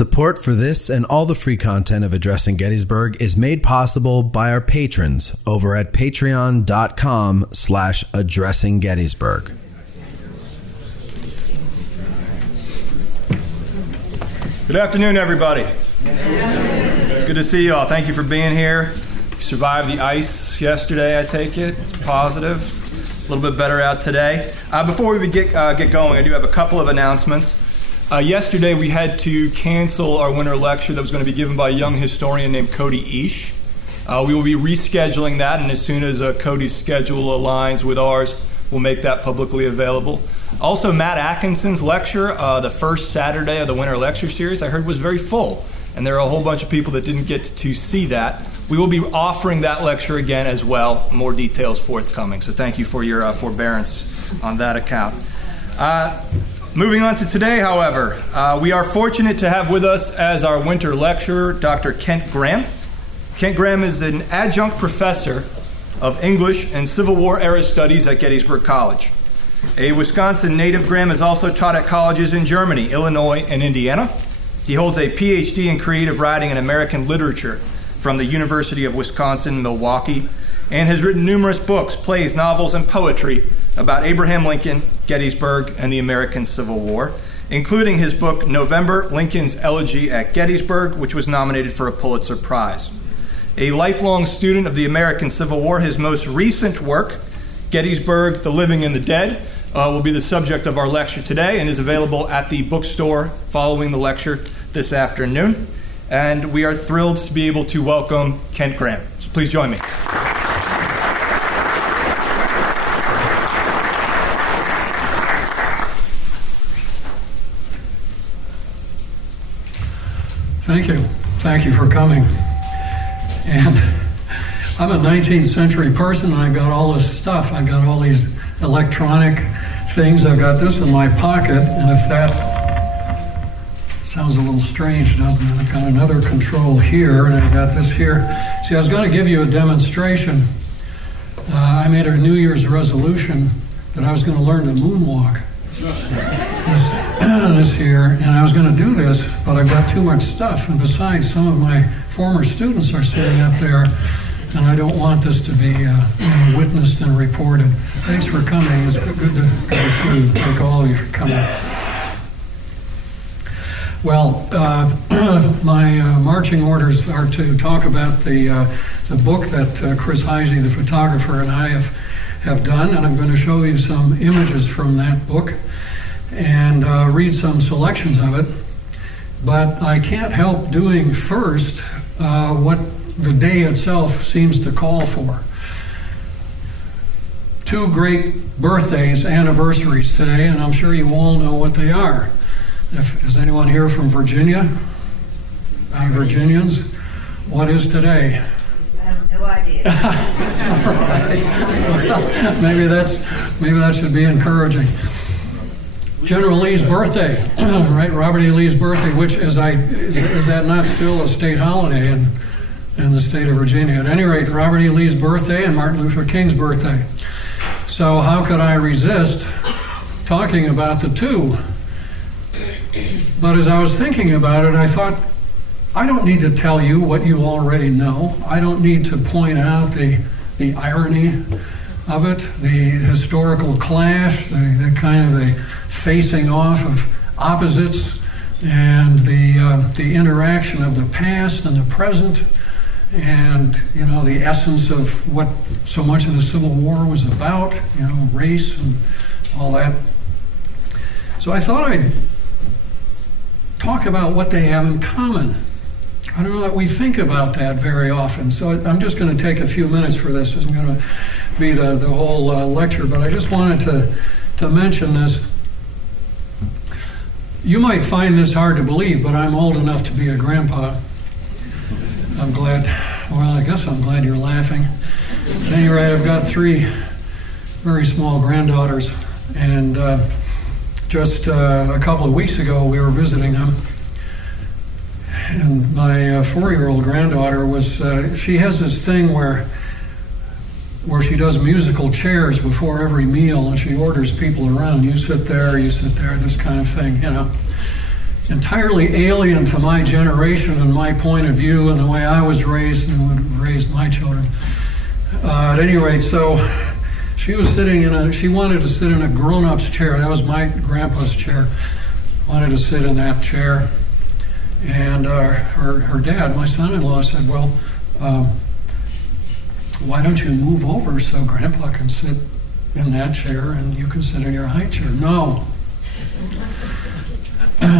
Support for this and all the free content of Addressing Gettysburg is made possible by our patrons over at patreon.com/addressinggettysburg. Good afternoon, everybody. Good to see you all. Thank you for being here. You survived the ice yesterday, I take it. It's positive. A little bit better out today. Before we get going, I do have a couple of announcements. Yesterday, we had to cancel our winter lecture that was going to be given by a young historian named Cody Eash. We will be rescheduling that, and as soon as Cody's schedule aligns with ours, we'll make that publicly available. Also, Matt Atkinson's lecture, the first Saturday of the winter lecture series, I heard was very full, and there are a whole bunch of people that didn't get to see that. We will be offering that lecture again as well. More details forthcoming, so thank you for your forbearance on that account. Moving on to today, however, we are fortunate to have with us as our winter lecturer Dr. Kent Gramm. Kent Gramm is an adjunct professor of English and Civil War era studies at Gettysburg College. A Wisconsin native, Gramm has also taught at colleges in Germany, Illinois, and Indiana. He holds a PhD in creative writing and American literature from the University of Wisconsin-Milwaukee, and has written numerous books, plays, novels, and poetry about Abraham Lincoln, Gettysburg, and the American Civil War, including his book, November, Lincoln's Elegy at Gettysburg, which was nominated for a Pulitzer Prize. A lifelong student of the American Civil War, his most recent work, Gettysburg, The Living and the Dead, will be the subject of our lecture today and is available at the bookstore following the lecture this afternoon. And we are thrilled to be able to welcome Kent Gramm. So please join me. Thank you. Thank you for coming. And I'm a 19th century person, and I've got all this stuff. I've got all these electronic things. I've got this in my pocket, and if that sounds a little strange, doesn't it? I've got another control here, and I've got this here. See, I was going to give you a demonstration. I made a New Year's resolution that I was going to learn to moonwalk this year, and I was going to do this, but I've got too much stuff, and besides, some of my former students are sitting up there, and I don't want this to be witnessed and reported. Thanks for coming. It's good to see you. Thank all of you for coming. Well, my marching orders are to talk about the book that Chris Heisey, the photographer, and I have done, and I'm going to show you some images from that book and read some selections of it. But I can't help doing first what the day itself seems to call for. Two great birthdays, anniversaries today, and I'm sure you all know what they are. Is anyone here from Virginia? Any Virginians? What is today? I have no idea. Maybe that should be encouraging. General Lee's birthday, right? Robert E. Lee's birthday, which is that not still a state holiday in the state of Virginia? At any rate, Robert E. Lee's birthday and Martin Luther King's birthday. So how could I resist talking about the two? But as I was thinking about it, I thought, I don't need to tell you what you already know. I don't need to point out the irony of it, the historical clash, the kind of the facing off of opposites, and the interaction of the past and the present, and the essence of what so much of the Civil War was about, race and all that. So I thought I'd talk about what they have in common. I don't know that we think about that very often, so I'm just going to take a few minutes for this. This isn't going to be the whole lecture, but I just wanted to mention this. You might find this hard to believe, but I'm old enough to be a grandpa. I'm glad, I guess I'm glad you're laughing. At any rate, I've got 3 very small granddaughters, and just a couple of weeks ago we were visiting them. And my 4-year-old granddaughter she has this thing where she does musical chairs before every meal, and she orders people around. You sit there, this kind of thing, entirely alien to my generation and my point of view and the way I was raised and would have raised my children. At any rate, so she was she wanted to sit in a grown-up's chair. That was my grandpa's chair. Wanted to sit in that chair. And her dad, my son-in-law, said, well, why don't you move over so Grandpa can sit in that chair and you can sit in your high chair? No.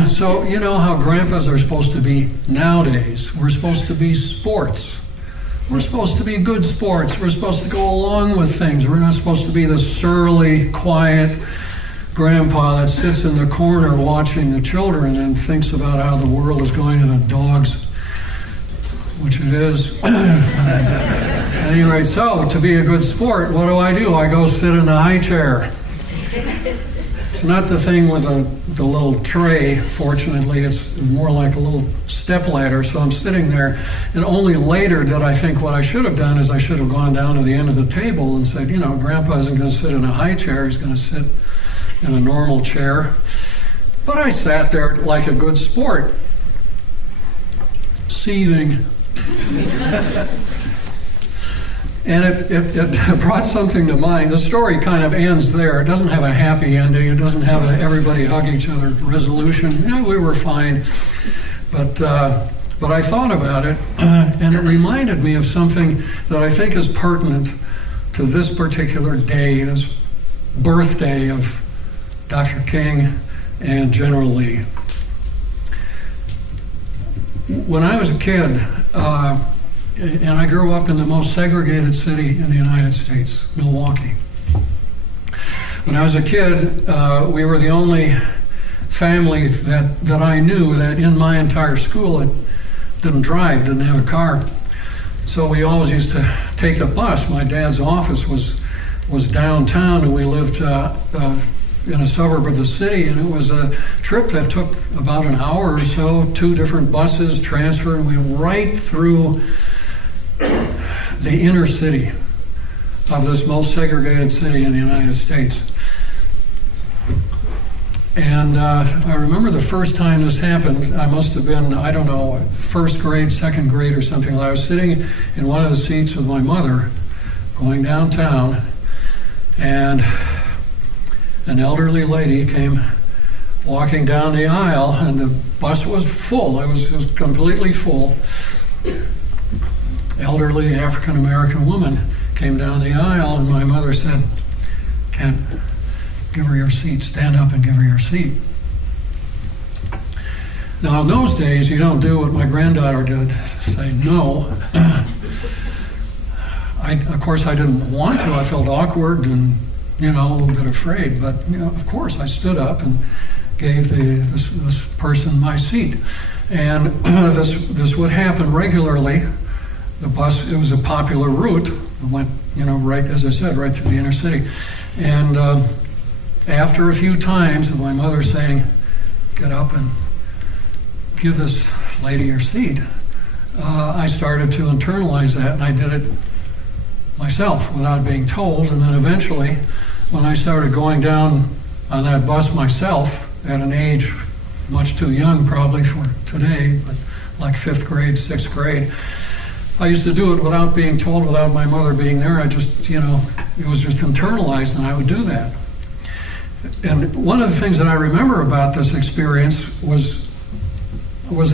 So, you know how grandpas are supposed to be nowadays. We're supposed to be sports. We're supposed to be good sports. We're supposed to go along with things. We're not supposed to be the surly, quiet grandpa that sits in the corner watching the children and thinks about how the world is going to the dogs, which it is. At any rate, so to be a good sport, what do? I go sit in the high chair. It's not the thing with the little tray, fortunately. It's more like a little step ladder. So I'm sitting there, and only later did I think what I should have done is I should have gone down to the end of the table and said, Grandpa isn't going to sit in a high chair. He's going to sit in a normal chair. But I sat there like a good sport, seething. And it brought something to mind. The story kind of ends there. It doesn't have a happy ending. It doesn't have a everybody hug each other resolution. We were fine. But I thought about it, and it reminded me of something that I think is pertinent to this particular day, this birthday of Dr. King and General Lee. When I was a kid, and I grew up in the most segregated city in the United States, Milwaukee. When I was a kid, we were the only family that I knew that in my entire school that didn't drive, didn't have a car. So we always used to take the bus. My dad's office was downtown, and we lived in a suburb of the city, and it was a trip that took about an hour or so, 2 different buses transferred, and we went right through the inner city of this most segregated city in the United States. And I remember the first time this happened, I must have been, I don't know, first grade, second grade or something. I was sitting in one of the seats with my mother going downtown, and an elderly lady came walking down the aisle, and the bus was full. It was completely full. Elderly African-American woman came down the aisle, and my mother said, "Kent, give her your seat. Stand up and give her your seat." Now, in those days, you don't do what my granddaughter did, say no. Of course, I didn't want to. I felt awkward and, a little bit afraid. But, of course, I stood up and gave this person my seat. And this would happen regularly. The bus, it was a popular route. It went, right, as I said, right through the inner city. And after a few times of my mother saying, "Get up and give this lady your seat," I started to internalize that, and I did it myself without being told. And then eventually, when I started going down on that bus myself at an age much too young probably for today, but like 5th grade, 6th grade, I used to do it without being told, without my mother being there. I just, it was just internalized, and I would do that. And one of the things that I remember about this experience was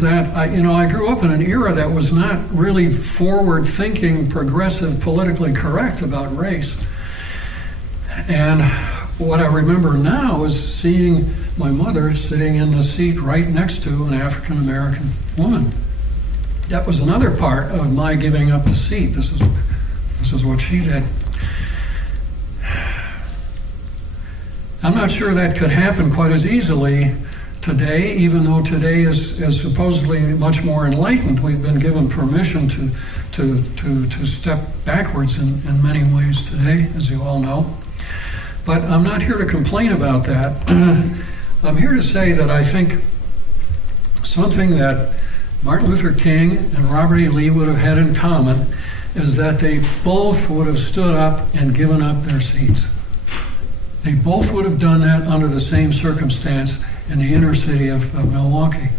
that I grew up in an era that was not really forward-thinking, progressive, politically correct about race. And what I remember now is seeing my mother sitting in the seat right next to an African-American woman. That was another part of my giving up the seat. This is what she did. I'm not sure that could happen quite as easily today, even though today is supposedly much more enlightened. We've been given permission to step backwards in many ways today, as you all know. But I'm not here to complain about that. I'm here to say that I think something that Martin Luther King and Robert E. Lee would have had in common is that they both would have stood up and given up their seats. They both would have done that under the same circumstance in the inner city of Milwaukee.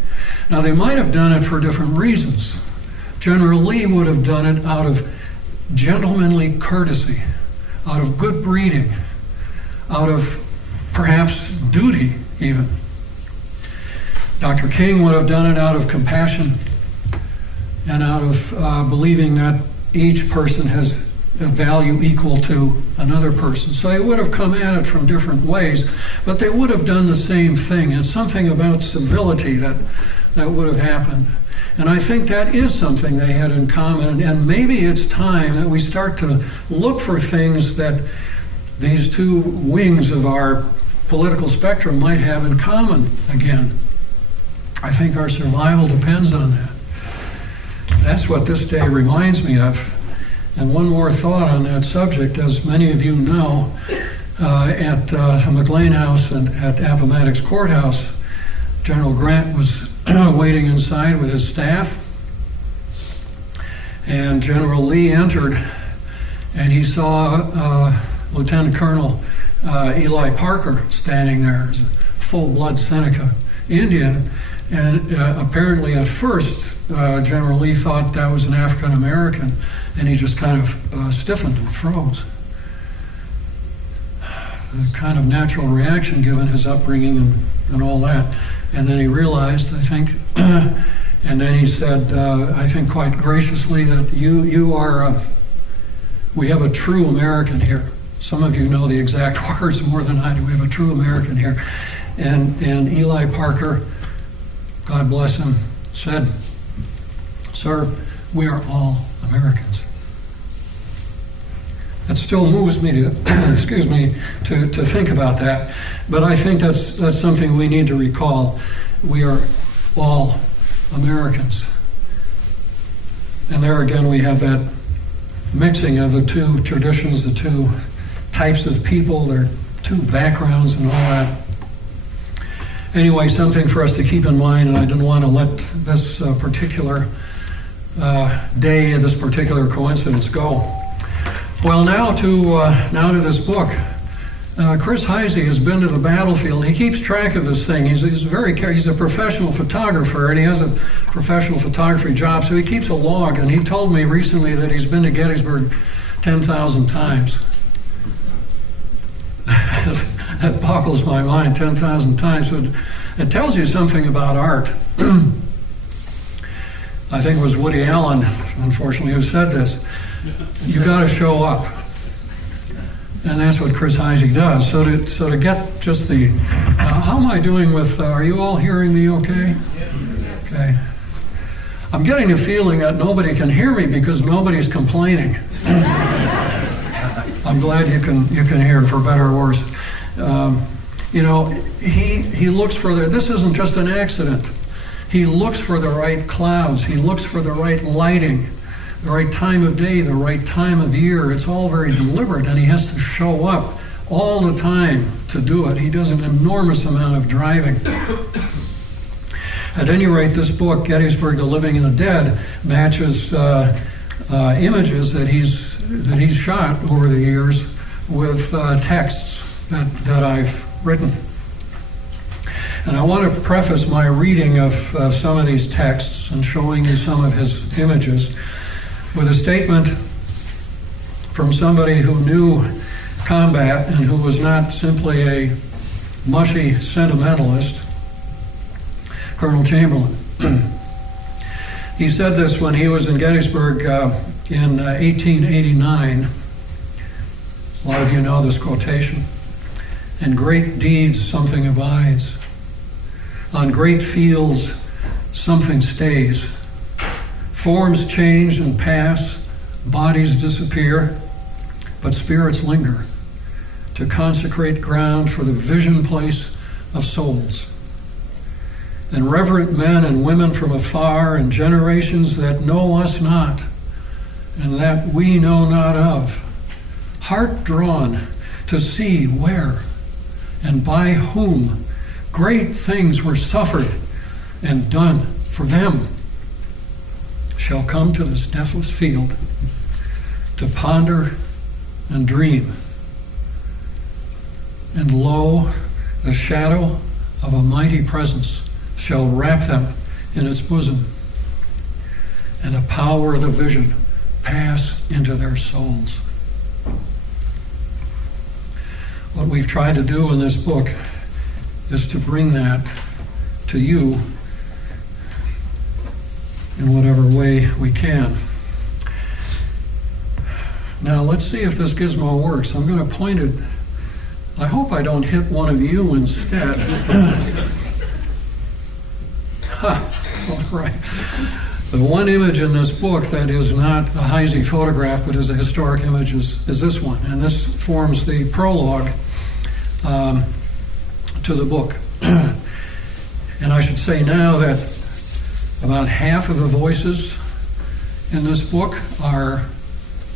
Now, they might have done it for different reasons. General Lee would have done it out of gentlemanly courtesy, out of good breeding, out of perhaps duty even. Dr. King would have done it out of compassion and out of believing that each person has a value equal to another person. So they would have come at it from different ways, but they would have done the same thing. It's something about civility that would have happened. And I think that is something they had in common. And maybe it's time that we start to look for things that these two wings of our political spectrum might have in common again. I think our survival depends on that. That's what this day reminds me of. And one more thought on that subject. As many of you know, at the McLean House and at Appomattox Courthouse, General Grant was waiting inside with his staff. And General Lee entered, and he saw Lieutenant Colonel Eli Parker standing there as a full-blood Seneca Indian. And apparently at first, General Lee thought that was an African American, and he just kind of stiffened and froze. A kind of natural reaction given his upbringing and all that. And then he realized, I think, and then he said, I think quite graciously, that you are, we have a true American here. Some of you know the exact words more than I do. We have a true American here. And Eli Parker, God bless him, said, "Sir, we are all Americans." That still moves me to, to think about that. But I think that's something we need to recall. We are all Americans. And there again we have that mixing of the two traditions, the two types of people, their two backgrounds and all that. Anyway, something for us to keep in mind, and I didn't want to let this particular day, this particular coincidence go. Well, now to this book. Chris Heisey has been to the battlefield. He keeps track of this thing. He's a professional photographer, and he has a professional photography job, so he keeps a log. And he told me recently that he's been to Gettysburg 10,000 times. That boggles my mind, 10,000 times. But it tells you something about art. I think it was Woody Allen, unfortunately, who said this. You got to show up. And that's what Chris Heisey does. So to get just the... how am I doing with... are you all hearing me okay? Okay. I'm getting the feeling that nobody can hear me because nobody's complaining. I'm glad you can hear, for better or worse. He looks for this isn't just an accident. He looks for the right clouds. He looks for the right lighting, the right time of day, the right time of year. It's all very deliberate, and he has to show up all the time to do it. He does an enormous amount of driving. At any rate, this book, Gettysburg, The Living and the Dead, matches images that he's shot over the years with texts that I've written. And I want to preface my reading of some of these texts and showing you some of his images with a statement from somebody who knew combat and who was not simply a mushy sentimentalist, Colonel Chamberlain. He said this when he was in Gettysburg in 1889. A lot of you know this quotation. "In great deeds something abides. On great fields something stays. Forms change and pass, bodies disappear, but spirits linger to consecrate ground for the vision place of souls. And reverent men and women from afar, and generations that know us not, and that we know not of, heart drawn to see where and by whom great things were suffered and done for them, shall come to this deathless field to ponder and dream. And lo, the shadow of a mighty presence shall wrap them in its bosom, and the power of the vision pass into their souls. What we've tried to do in this book is to bring that to you in whatever way we can. Now, let's see if this gizmo works. I'm going to point it. I hope I don't hit one of you instead. All right. The one image in this book that is not a Heisey photograph but is a historic image is this one. And this forms the prologue to the book. And I should say now that about half of the voices in this book are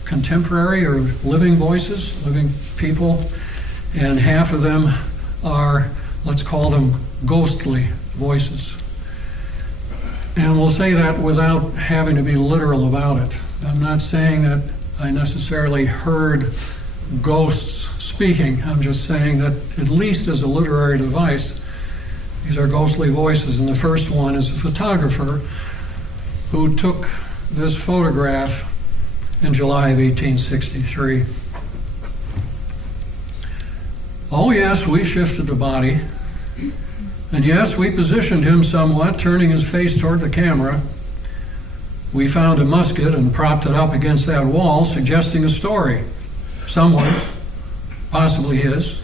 contemporary or living voices, living people, and half of them are, let's call them, ghostly voices. And we'll say that without having to be literal about it. I'm not saying that I necessarily heard ghosts speaking. I'm just saying that, at least as a literary device, these are ghostly voices. And the first one is a photographer who took this photograph in July of 1863. Oh yes, we shifted the body. And yes, we positioned him somewhat, turning his face toward the camera. We found a musket and propped it up against that wall, suggesting a story. Someone's, possibly his.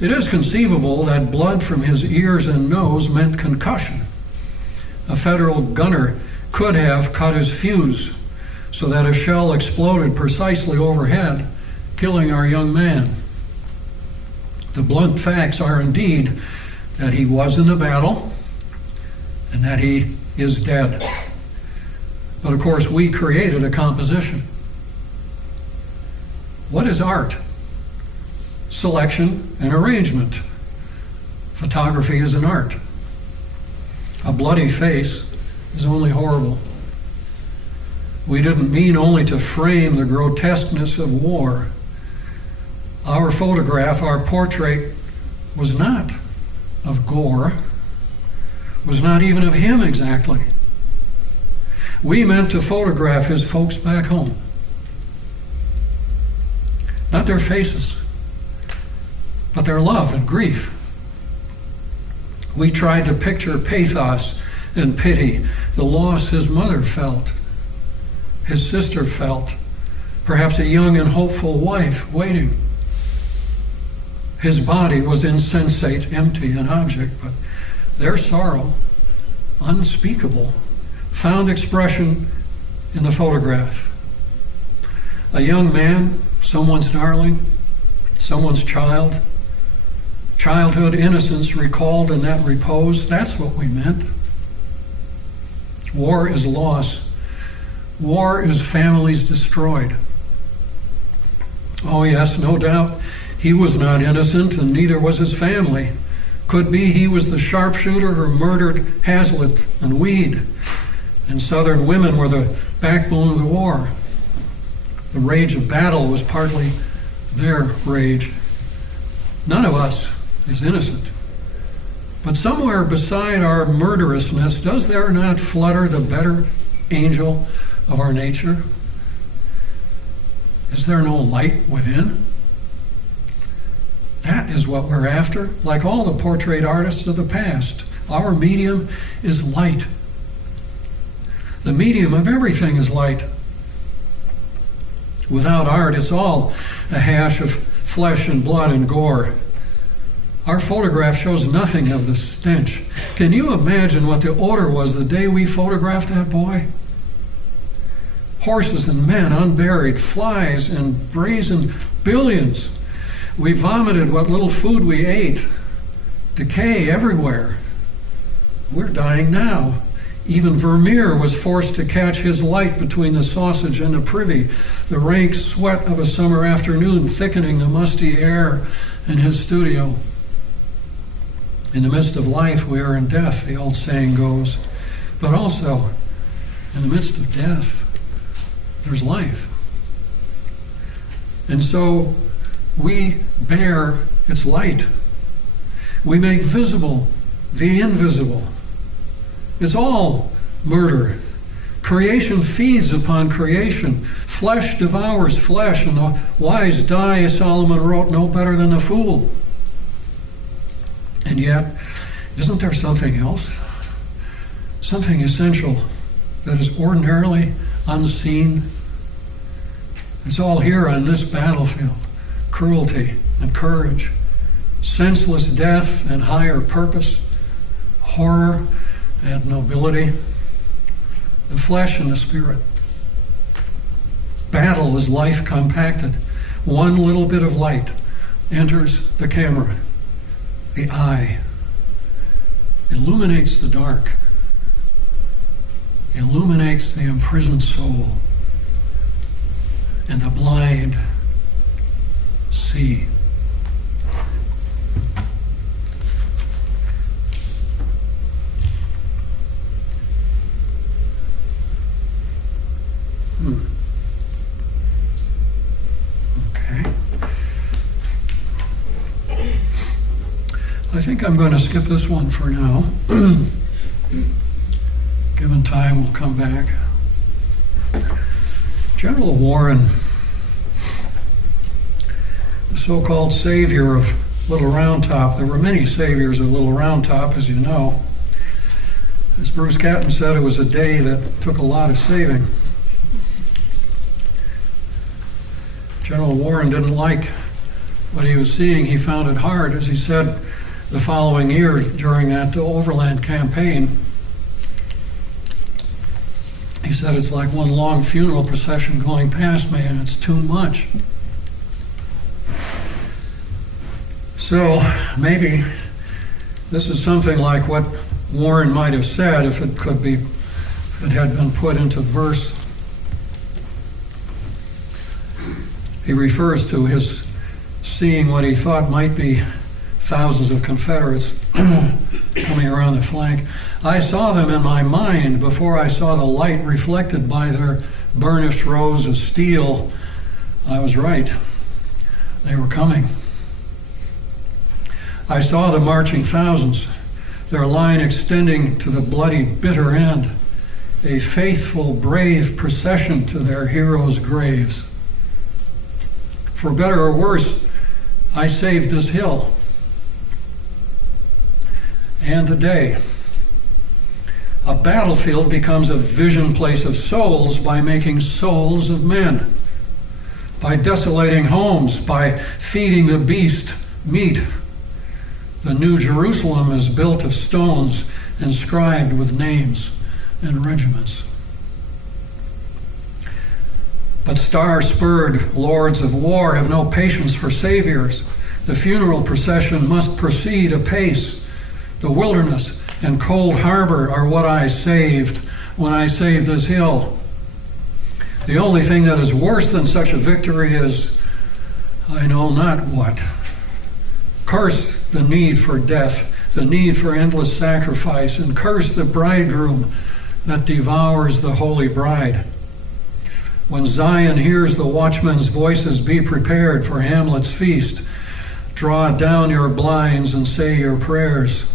It is conceivable that blood from his ears and nose meant concussion. A Federal gunner could have cut his fuse so that a shell exploded precisely overhead, killing our young man. The blunt facts are indeed that he was in the battle and that he is dead. But of course, we created a composition. What is art? Selection and arrangement. Photography is an art. A bloody face is only horrible. We didn't mean only to frame the grotesqueness of war. Our photograph, our portrait, was not of gore, was not even of him exactly. We meant to photograph his folks back home. Not their faces, but their love and grief. We tried to picture pathos and pity, the loss his mother felt, his sister felt, perhaps a young and hopeful wife waiting. His body was insensate, empty, an object, but their sorrow, unspeakable, found expression in the photograph. A young man, someone's darling, someone's child, childhood innocence recalled in that repose. That's what we meant. War is loss. War is families destroyed. Oh yes, no doubt, he was not innocent, and neither was his family. Could be he was the sharpshooter who murdered Hazlitt and Weed, and Southern women were the backbone of the war. The rage of battle was partly their rage. None of us is innocent. But somewhere beside our murderousness, does there not flutter the better angel of our nature? Is there no light within? That is what we're after. Like all the portrait artists of the past, our medium is light. The medium of everything is light. Without art, it's all a hash of flesh and blood and gore. Our photograph shows nothing of the stench. Can you imagine what the odor was the day we photographed that boy? Horses and men unburied, flies and brazen billions. We vomited what little food we ate. Decay everywhere. We're dying now. Even Vermeer was forced to catch his light between the sausage and the privy, the rank sweat of a summer afternoon thickening the musty air in his studio. In the midst of life, we are in death, the old saying goes. But also, in the midst of death, there's life. And so we bear its light. We make visible the invisible. It's all murder. Creation feeds upon creation. Flesh devours flesh, and the wise die, as Solomon wrote, no better than the fool. And yet, isn't there something else? Something essential that is ordinarily unseen? It's all here on this battlefield. Cruelty and courage, senseless death and higher purpose, horror and nobility, the flesh and the spirit. Battle is life compacted. One little bit of light enters the camera, the eye, illuminates the dark, illuminates the imprisoned soul, and the blind see. Okay. I think I'm going to skip this one for now. Given time, we'll come back. General Warren, the so-called savior of Little Round Top. There were many saviors of Little Round Top, as you know. As Bruce Catton said, it was a day that took a lot of saving. General Warren didn't like what he was seeing. He found it hard, as he said the following year during that overland campaign. He said, it's like one long funeral procession going past me, and it's too much. So maybe this is something like what Warren might have said if it had been put into verse. He refers to his seeing what he thought might be thousands of Confederates coming around the flank. I saw them in my mind before I saw the light reflected by their burnished rows of steel. I was right. They were coming. I saw the marching thousands, their line extending to the bloody, bitter end, a faithful, brave procession to their heroes' graves. For better or worse, I saved this hill and the day. A battlefield becomes a vision place of souls by making souls of men, by desolating homes, by feeding the beast meat. The New Jerusalem is built of stones inscribed with names and regiments. But star-spurred lords of war have no patience for saviors. The funeral procession must proceed apace. The wilderness and Cold Harbor are what I saved when I saved this hill. The only thing that is worse than such a victory is, I know not what. Curse the need for death, the need for endless sacrifice, and curse the bridegroom that devours the holy bride. When Zion hears the watchmen's voices, be prepared for Hamlet's feast. Draw down your blinds and say your prayers.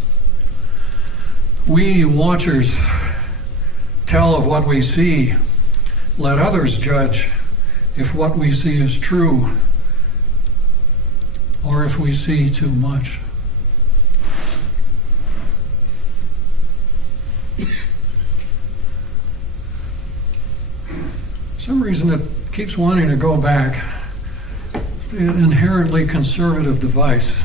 We watchers tell of what we see. Let others judge if what we see is true or if we see too much. For some reason it keeps wanting to go back. An inherently conservative device.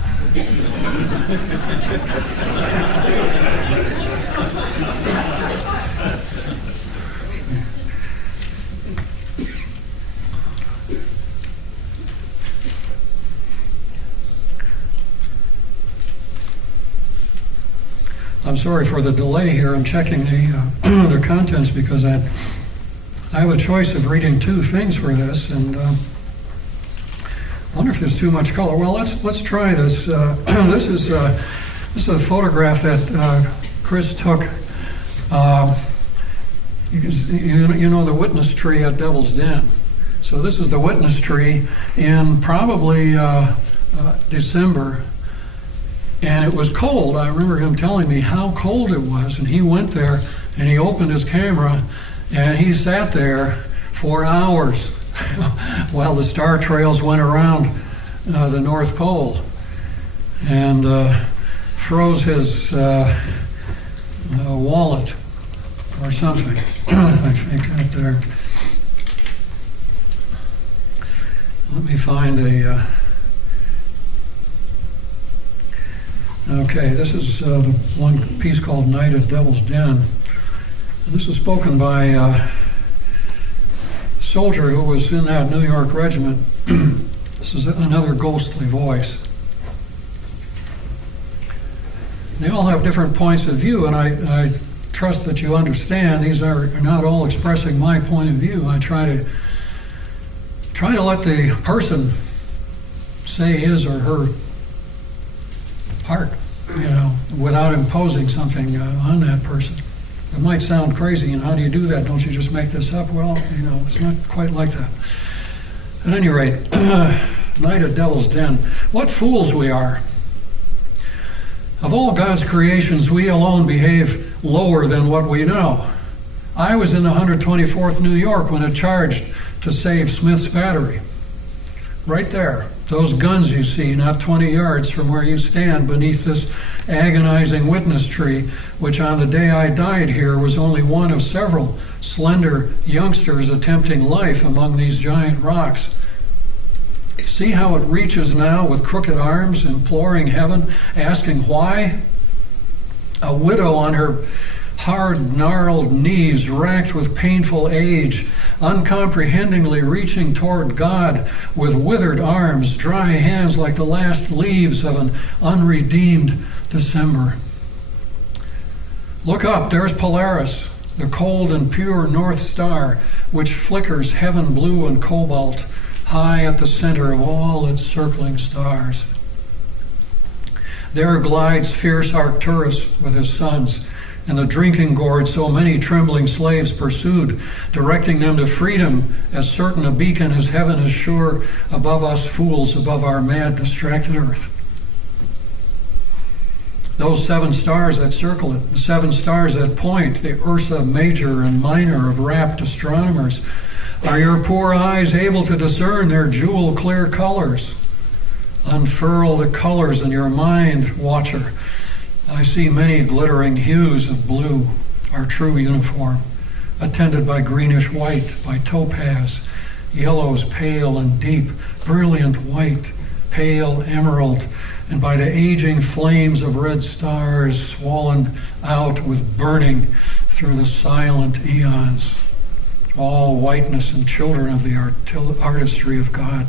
I'm sorry for the delay here. I'm checking the contents because I have a choice of reading two things for this, and I wonder if there's too much color. Well, let's try this. This is a photograph that Chris took. You know the witness tree at Devil's Den. So this is the witness tree in probably December And it was cold. I remember him telling me how cold it was. And he went there and he opened his camera and he sat there for hours while the star trails went around the North Pole and froze his wallet or something. I think right there. Let me find a... Okay, this is the one piece called Night at Devil's Den. This was spoken by a soldier who was in that New York regiment. This is another ghostly voice. They all have different points of view, and I trust that you understand these are not all expressing my point of view. I try to let the person say his or her part, without imposing something on that person. It might sound crazy, and how do you do that? Don't you just make this up? Well, it's not quite like that. At any rate, Night at Devil's Den. What fools we are. Of all God's creations, we alone behave lower than what we know. I was in the 124th New York when it charged to save Smith's Battery. Right there. Those guns you see, not 20 yards from where you stand beneath this agonizing witness tree, which on the day I died here was only one of several slender youngsters attempting life among these giant rocks. See how it reaches now with crooked arms, imploring heaven, asking why? A widow on her hard, gnarled knees, racked with painful age, uncomprehendingly reaching toward God with withered arms, dry hands like the last leaves of an unredeemed December. Look up, there's Polaris, the cold and pure North Star, which flickers heaven blue and cobalt, high at the center of all its circling stars. There glides fierce Arcturus with his sons, and the drinking gourd so many trembling slaves pursued, directing them to freedom, as certain a beacon as heaven is sure, above us fools, above our mad, distracted earth. Those 7 stars that circle it, the 7 stars that point, the Ursa Major and Minor of rapt astronomers, are your poor eyes able to discern their jewel-clear colors? Unfurl the colors in your mind, watcher. I see many glittering hues of blue, our true uniform, attended by greenish white, by topaz, yellows pale and deep, brilliant white, pale emerald, and by the aging flames of red stars swollen out with burning through the silent eons. All whiteness and children of the artistry of God.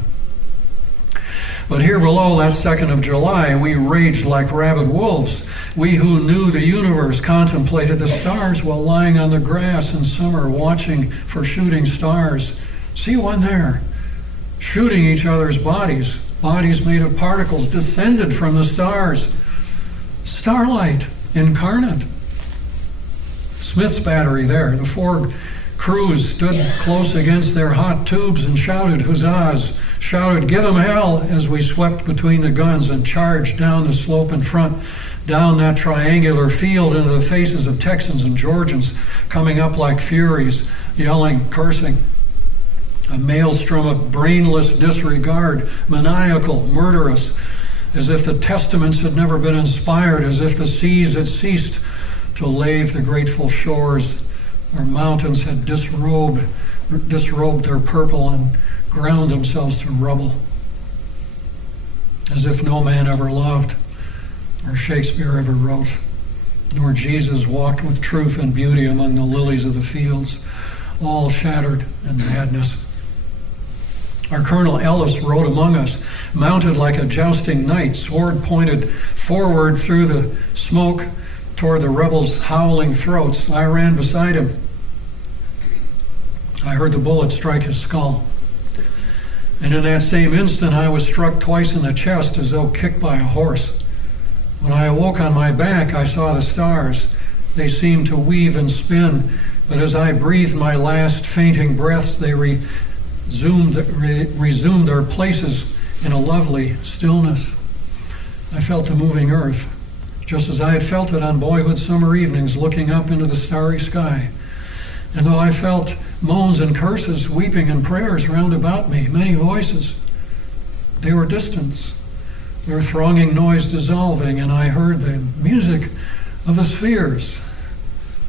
But here below that 2nd of July, we raged like rabid wolves. We who knew the universe contemplated the stars while lying on the grass in summer, watching for shooting stars. See one there, shooting each other's bodies made of particles descended from the stars. Starlight incarnate. Smith's Battery there, the 4 crews stood close against their hot tubes and shouted huzzahs, shouted, "Give 'em hell," as we swept between the guns and charged down the slope in front, down that triangular field into the faces of Texans and Georgians coming up like furies, yelling, cursing. A maelstrom of brainless disregard, maniacal, murderous, as if the testaments had never been inspired, as if the seas had ceased to lave the grateful shores, or mountains had disrobed their purple and ground themselves to rubble, as if no man ever loved, or Shakespeare ever wrote, nor Jesus walked with truth and beauty among the lilies of the fields, all shattered in madness. Our Colonel Ellis rode among us, mounted like a jousting knight, sword pointed forward through the smoke toward the rebels' howling throats. I ran beside him. I heard the bullet strike his skull. And in that same instant, I was struck twice in the chest as though kicked by a horse. When I awoke on my back, I saw the stars. They seemed to weave and spin, but as I breathed my last fainting breaths, they resumed their places in a lovely stillness. I felt the moving earth, just as I had felt it on boyhood summer evenings looking up into the starry sky. And though I felt moans and curses, weeping and prayers round about me, many voices, they were distant, their thronging noise dissolving, and I heard the music of the spheres.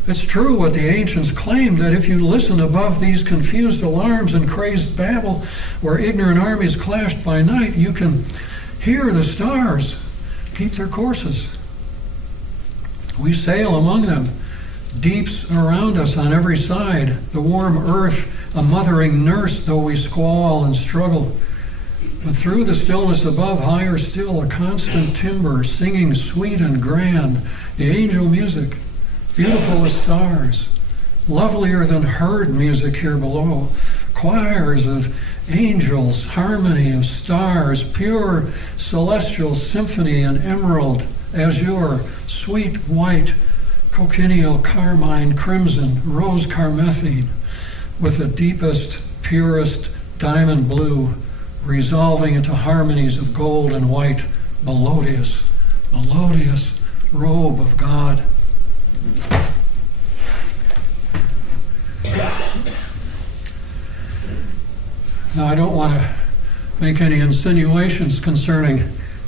It's true what the ancients claimed, that if you listen above these confused alarms and crazed babble, where ignorant armies clashed by night, you can hear the stars keep their courses. We sail among them, deeps around us on every side, the warm earth a mothering nurse, though we squall and struggle. But through the stillness above, higher still, a constant timbre, singing sweet and grand, the angel music, beautiful as stars, lovelier than heard music here below, choirs of angels, harmony of stars, pure celestial symphony in emerald, azure, sweet white, cochineal, carmine, crimson, rose carmethine, with the deepest, purest diamond blue, resolving into harmonies of gold and white, melodious, melodious robe of God. Now, I don't want to make any insinuations concerning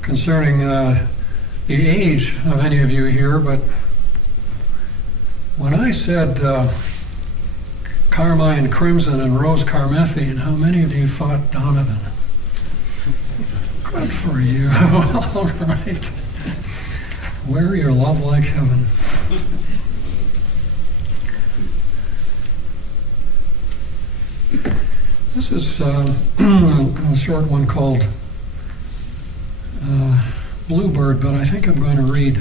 the age of any of you here, but when I said carmine, crimson, and rose carmethine, how many of you thought Donovan? Good for you. All right. Wear your love like heaven. This is a short one called Bluebird, but I think I'm going to read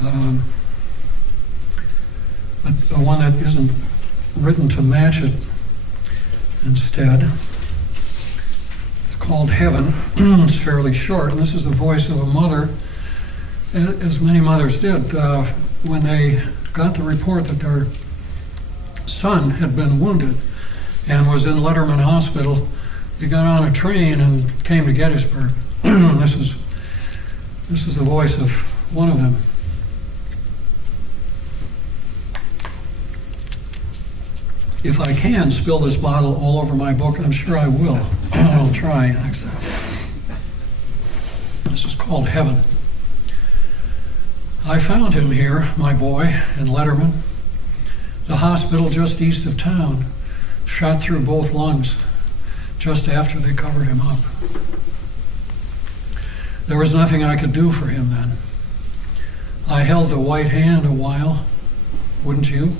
a one that isn't written to match it instead. It's called Heaven. It's fairly short, and this is the voice of a mother, as many mothers did, when they got the report that their son had been wounded and was in Letterman Hospital. They got on a train and came to Gettysburg. This is the voice of one of them. If I can spill this bottle all over my book, I'm sure I will. I'll try next time. This is called Heaven. I found him here, my boy, in Letterman, the hospital just east of town, shot through both lungs just after they covered him up. There was nothing I could do for him then. I held the white hand a while, wouldn't you?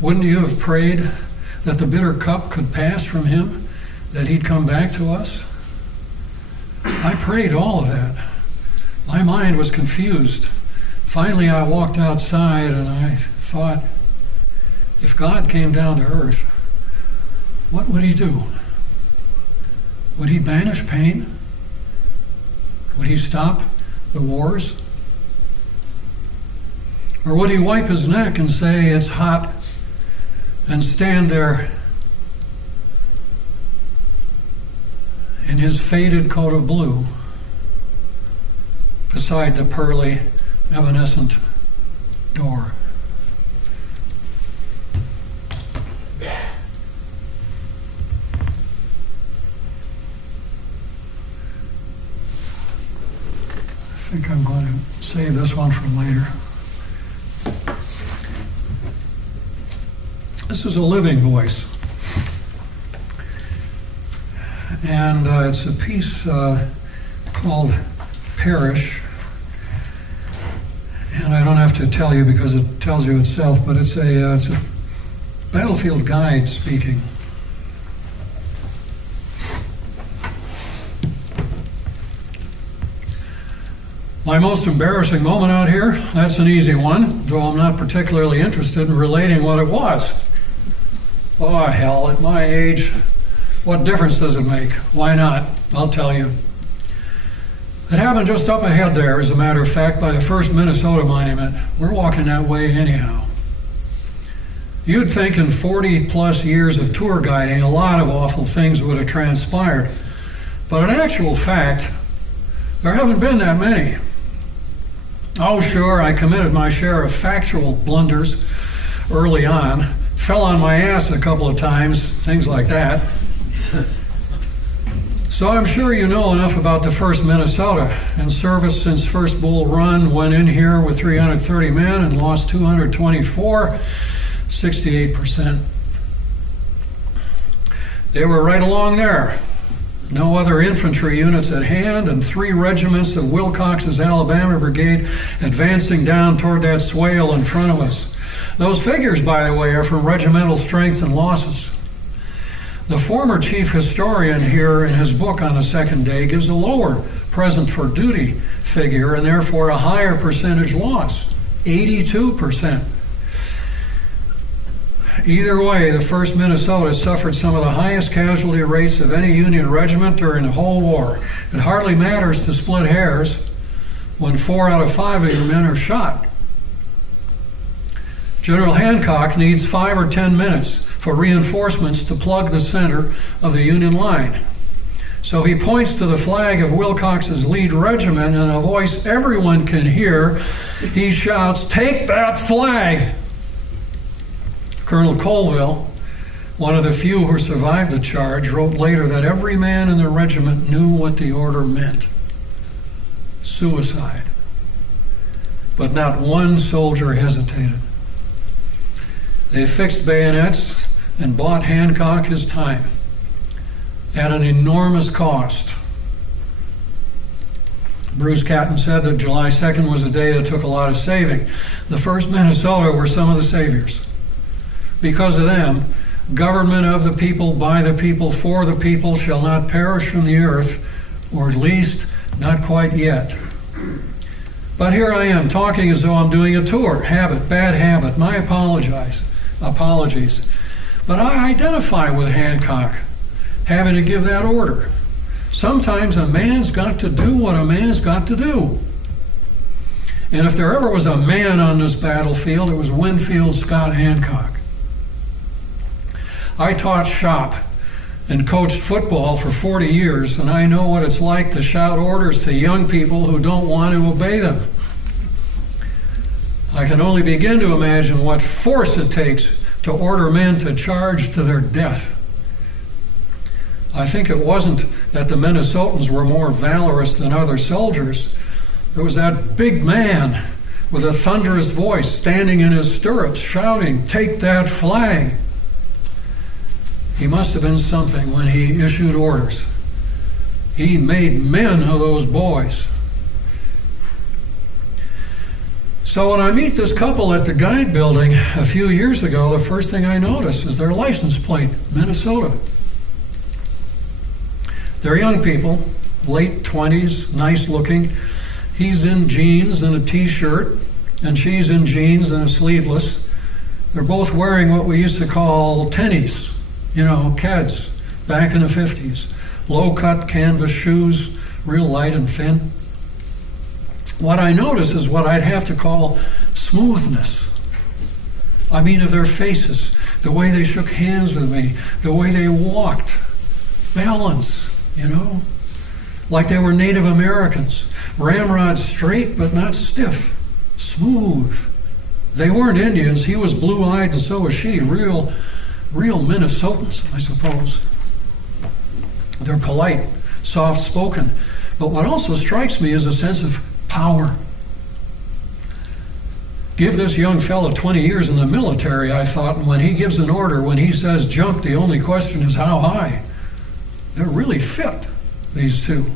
Wouldn't you have prayed that the bitter cup could pass from him, that he'd come back to us? I prayed all of that. My mind was confused. Finally, I walked outside and I thought, if God came down to earth, what would he do? Would he banish pain? Would he stop the wars? Or would he wipe his neck and say, it's hot, and stand there in his faded coat of blue beside the pearly, evanescent door? I think I'm going to save this one for later. This is a living voice. And it's a piece called Parish. And I don't have to tell you because it tells you itself, but it's a battlefield guide speaking. My most embarrassing moment out here, that's an easy one, though I'm not particularly interested in relating what it was. Oh, hell, at my age, what difference does it make? Why not? I'll tell you. It happened just up ahead there, as a matter of fact, by the first Minnesota monument. We're walking that way anyhow. You'd think in 40-plus years of tour guiding, a lot of awful things would have transpired. But in actual fact, There haven't been that many. Oh, sure, I committed my share of factual blunders early on, fell on my ass a couple of times, things like that. So I'm sure you know enough about the 1st Minnesota. In service since first Bull Run, went in here with 330 men and lost 224, 68%. They were right along there. No other infantry units at hand, and 3 regiments of Wilcox's Alabama Brigade advancing down toward that swale in front of us. Those figures, by the way, are from regimental strengths and losses. The former chief historian here in his book on the second day gives a lower present for duty figure and therefore a higher percentage loss, 82%. Either way, the 1st Minnesota suffered some of the highest casualty rates of any Union regiment during the whole war. It hardly matters to split hairs when 4 out of 5 of your men are shot. General Hancock needs 5 or 10 minutes for reinforcements to plug the center of the Union line. So he points to the flag of Wilcox's lead regiment in a voice everyone can hear. He shouts, "Take that flag!" Colonel Colville, one of the few who survived the charge, wrote later that every man in the regiment knew what the order meant. Suicide. But not one soldier hesitated. They fixed bayonets and bought Hancock his time at an enormous cost. Bruce Catton said that July 2nd was a day that took a lot of saving. The 1st Minnesota were some of the saviors. Because of them, government of the people, by the people, for the people shall not perish from the earth, or at least not quite yet. But here I am talking as though I'm doing a tour. Habit, bad habit. My apologies. But I identify with Hancock having to give that order. Sometimes a man's got to do what a man's got to do. And if there ever was a man on this battlefield, it was Winfield Scott Hancock. I taught shop and coached football for 40 years, and I know what it's like to shout orders to young people who don't want to obey them. I can only begin to imagine what force it takes to order men to charge to their death. I think it wasn't that the Minnesotans were more valorous than other soldiers. It was that big man with a thunderous voice standing in his stirrups shouting, "Take that flag!" He must have been something when he issued orders. He made men of those boys. So when I meet this couple at the guide building a few years ago, the first thing I notice is their license plate, Minnesota. They're young people, late 20s, nice looking. He's in jeans and a t-shirt, and she's in jeans and a sleeveless. They're both wearing what we used to call tennies, Keds, back in the 50s. Low-cut canvas shoes, real light and thin. What I notice is what I'd have to call smoothness. I mean, of their faces, the way they shook hands with me, the way they walked, balance, like they were Native Americans. Ramrod straight, but not stiff, smooth. They weren't Indians. He was blue-eyed and so was she. Real Minnesotans, I suppose. They're polite, soft-spoken. But what also strikes me is a sense of power. Give this young fellow 20 years in the military, I thought, and when he gives an order, when he says jump, the only question is how high. They're really fit, these two.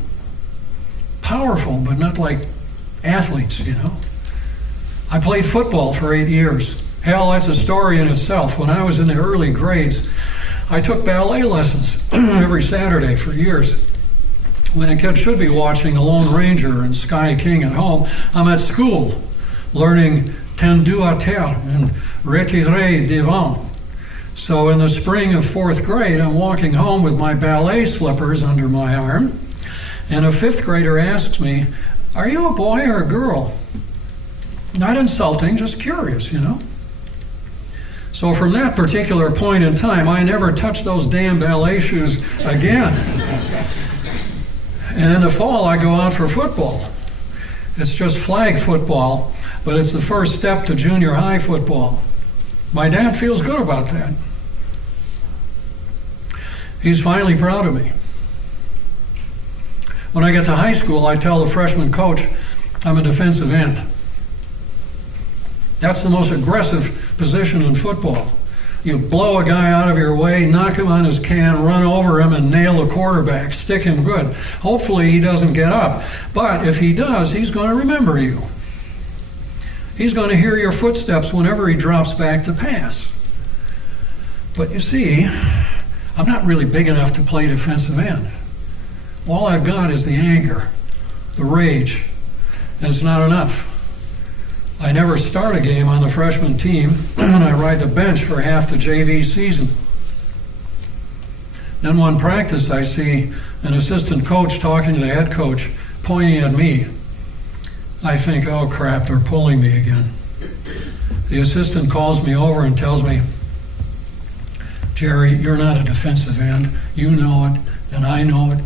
Powerful, but not like athletes, I played football for 8 years. Hell, that's a story in itself. When I was in the early grades, I took ballet lessons every Saturday for years. When a kid should be watching The Lone Ranger and Sky King at home, I'm at school learning tendu à terre and retiré devant. So in the spring of 4th grade, I'm walking home with my ballet slippers under my arm, and a 5th grader asks me, "Are you a boy or a girl?" Not insulting, just curious, So from that particular point in time, I never touched those damn ballet shoes again. And in the fall, I go out for football. It's just flag football, but it's the first step to junior high football. My dad feels good about that. He's finally proud of me. When I get to high school, I tell the freshman coach I'm a defensive end. That's the most aggressive position in football. You blow a guy out of your way, knock him on his can, run over him, and nail the quarterback, stick him good. Hopefully he doesn't get up. But if he does, he's going to remember you. He's going to hear your footsteps whenever he drops back to pass. But you see, I'm not really big enough to play defensive end. All I've got is the anger, the rage, and it's not enough. I never start a game on the freshman team, and I ride the bench for half the JV season. Then one practice, I see an assistant coach talking to the head coach, pointing at me. I think, oh crap, they're pulling me again. The assistant calls me over and tells me, Jerry, you're not a defensive end. You know it, and I know it.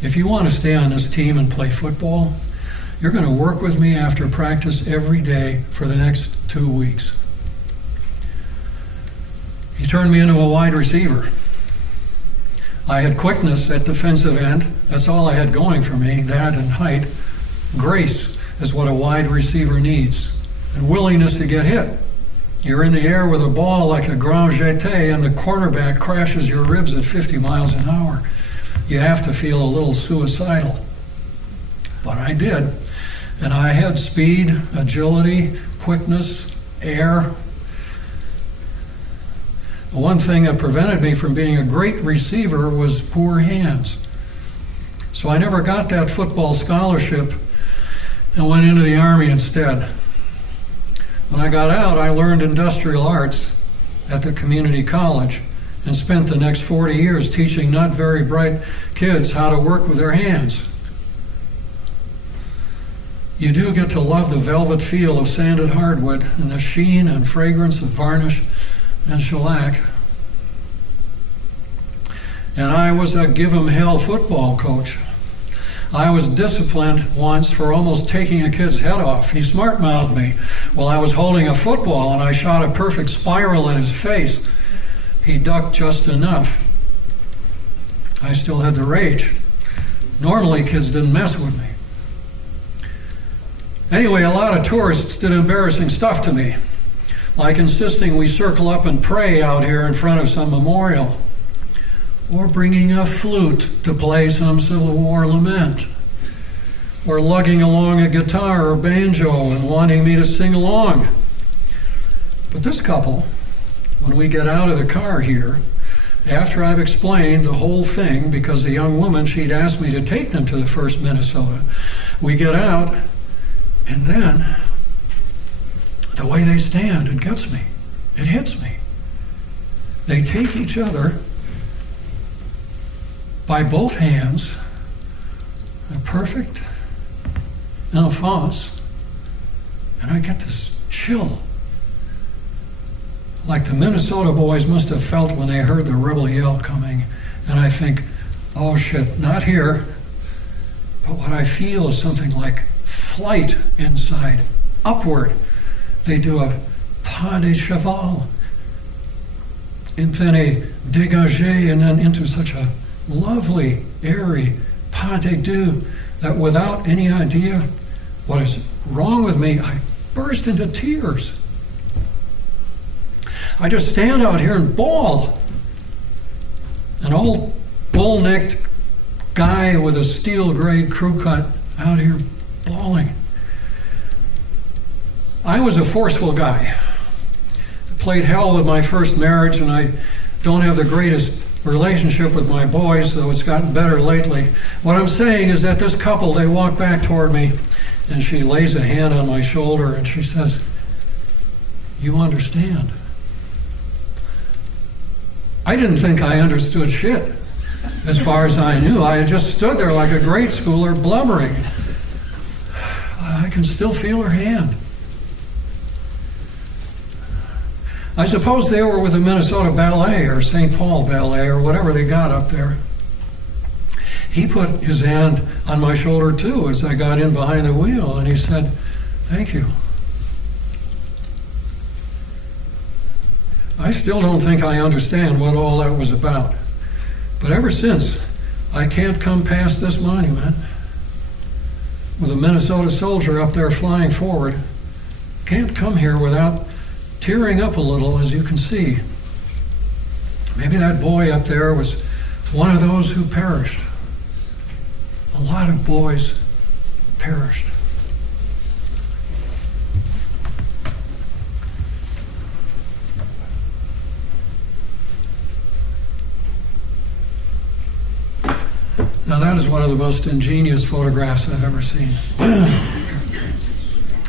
If you want to stay on this team and play football, you're going to work with me after practice every day for the next 2 weeks. He turned me into a wide receiver. I had quickness at defensive end. That's all I had going for me, that and height. Grace is what a wide receiver needs, and willingness to get hit. You're in the air with a ball like a grand jeté, and the quarterback crashes your ribs at 50 miles an hour. You have to feel a little suicidal. But I did. And I had speed, agility, quickness, air. The one thing that prevented me from being a great receiver was poor hands. So I never got that football scholarship and went into the Army instead. When I got out, I learned industrial arts at the community college and spent the next 40 years teaching not very bright kids how to work with their hands. You do get to love the velvet feel of sanded hardwood and the sheen and fragrance of varnish and shellac. And I was a give-em-hell football coach. I was disciplined once for almost taking a kid's head off. He smart-mouthed me while I was holding a football, and I shot a perfect spiral at his face. He ducked just enough. I still had the rage. Normally, kids didn't mess with me. Anyway, a lot of tourists did embarrassing stuff to me, like insisting we circle up and pray out here in front of some memorial, or bringing a flute to play some Civil War lament, or lugging along a guitar or banjo and wanting me to sing along. But this couple, when we get out of the car here, after I've explained the whole thing, because the young woman, she'd asked me to take them to the 1st Minnesota, we get out, and then the way they stand, it gets me. It hits me. They take each other by both hands, a perfect enfance, and I get this chill, like the Minnesota boys must have felt when they heard the rebel yell coming. And I think, oh shit, not here. But what I feel is something like flight inside, upward. They do a pas de cheval, and then a dégagé, and then into such a lovely, airy pas de deux that without any idea what is wrong with me, I burst into tears. I just stand out here and bawl. An old bull-necked guy with a steel-gray crew cut out here bawling. I was a forceful guy. I played hell with my first marriage, and I don't have the greatest relationship with my boys, though it's gotten better lately. What I'm saying is that this couple, they walk back toward me, and she lays a hand on my shoulder, and she says, "You understand." I didn't think I understood shit. As far as I knew, I had just stood there like a grade schooler blubbering. I can still feel her hand. I suppose they were with the Minnesota Ballet or St. Paul Ballet or whatever they got up there. he put his hand on my shoulder too as I got in behind the wheel, and he said, "Thank you." I still don't think I understand what all that was about. But ever since, I can't come past this monument with a Minnesota soldier up there flying forward. Can't come here without tearing up a little, as you can see. Maybe that boy up there was one of those who perished. A lot of boys perished. Now that is one of the most ingenious photographs I've ever seen.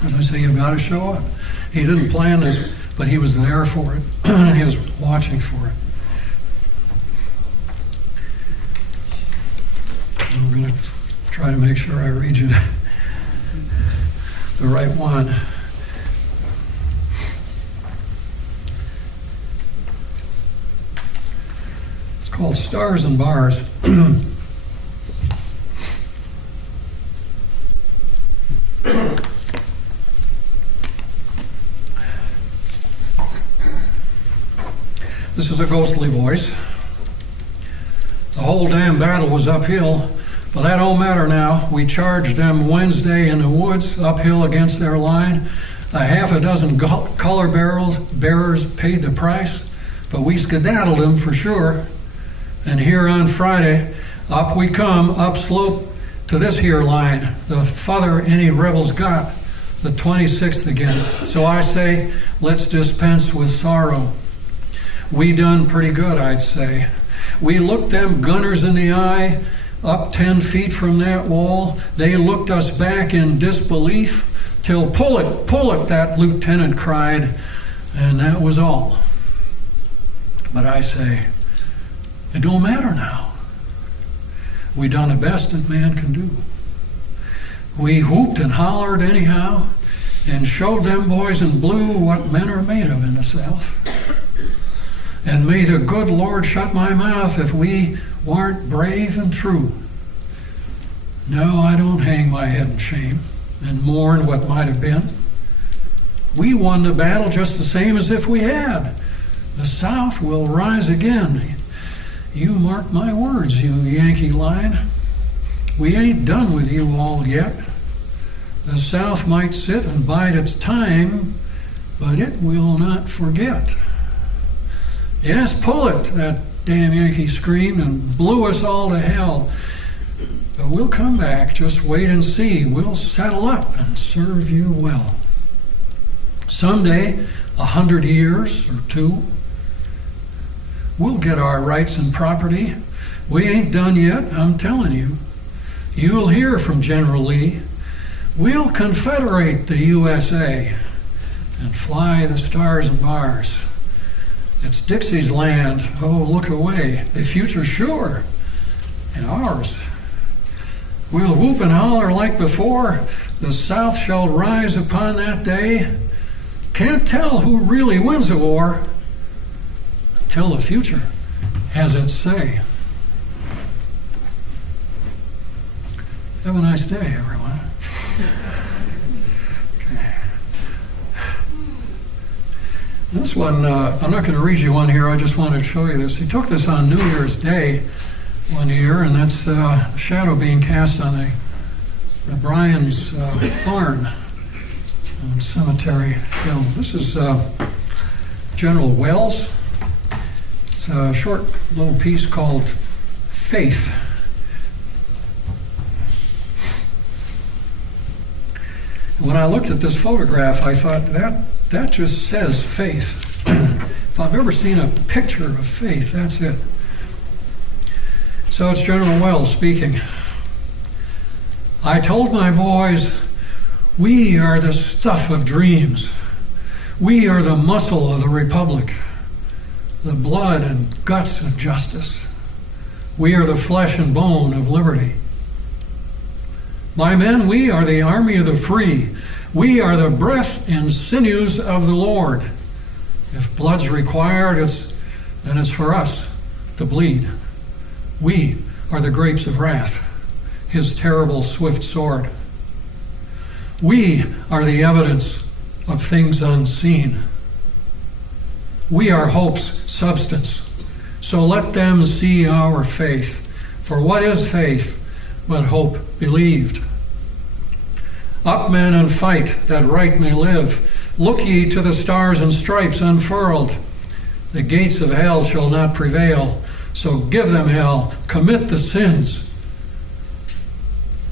As I say, you've got to show up. He didn't plan this, but he was there for it, and he was watching for it. I'm going to try to make sure I read you the right one. It's called Stars and Bars. This is a ghostly voice. The whole damn battle was uphill, but that don't matter now. We charged them Wednesday in the woods, uphill against their line. A half a dozen color bearers paid the price, but we skedaddled them for sure. And here on Friday, up we come, up slope to this here line, the further any rebels got, the 26th again. So I say, let's dispense with sorrow. We done pretty good, I'd say. We looked them gunners in the eye, up 10 feet from that wall. They looked us back in disbelief, till pull it, that lieutenant cried, and that was all. But I say, it don't matter now. We done the best that man can do. We whooped and hollered anyhow, and showed them boys in blue what men are made of in the South. And may the good Lord shut my mouth if we weren't brave and true. No, I don't hang my head in shame and mourn what might have been. We won the battle just the same as if we had. The South will rise again. You mark my words, you Yankee line. We ain't done with you all yet. The South might sit and bide its time, but it will not forget. Yes, pull it, that damn Yankee screamed and blew us all to hell. But we'll come back, just wait and see. We'll settle up and serve you well. Someday, 100 years or two, we'll get our rights and property. We ain't done yet, I'm telling you. You'll hear from General Lee. We'll confederate the USA and fly the stars and bars. It's Dixie's land. Oh, look away. The future's sure. And ours. We'll whoop and holler like before. The South shall rise upon that day. Can't tell who really wins a war until the future has its say. Have a nice day, everyone. This one, I'm not going to read you one here, I just wanted to show you this. He took this on New Year's Day one year, and that's a shadow being cast on the Bryan's barn on Cemetery Hill. This is General Wells. It's a short little piece called Faith. When I looked at this photograph, I thought that just says faith. If I've ever seen a picture of faith, that's it. So it's General Wells speaking. I told my boys, we are the stuff of dreams. We are the muscle of the Republic, the blood and guts of justice. We are the flesh and bone of liberty. My men, we are the army of the free. We are the breath and sinews of the Lord. If blood's required, then it's for us to bleed. We are the grapes of wrath, his terrible swift sword. We are the evidence of things unseen. We are hope's substance. So let them see our faith. For what is faith but hope believed? Up, men, and fight, that right may live. Look ye to the stars and stripes unfurled. The gates of hell shall not prevail. So give them hell, commit the sins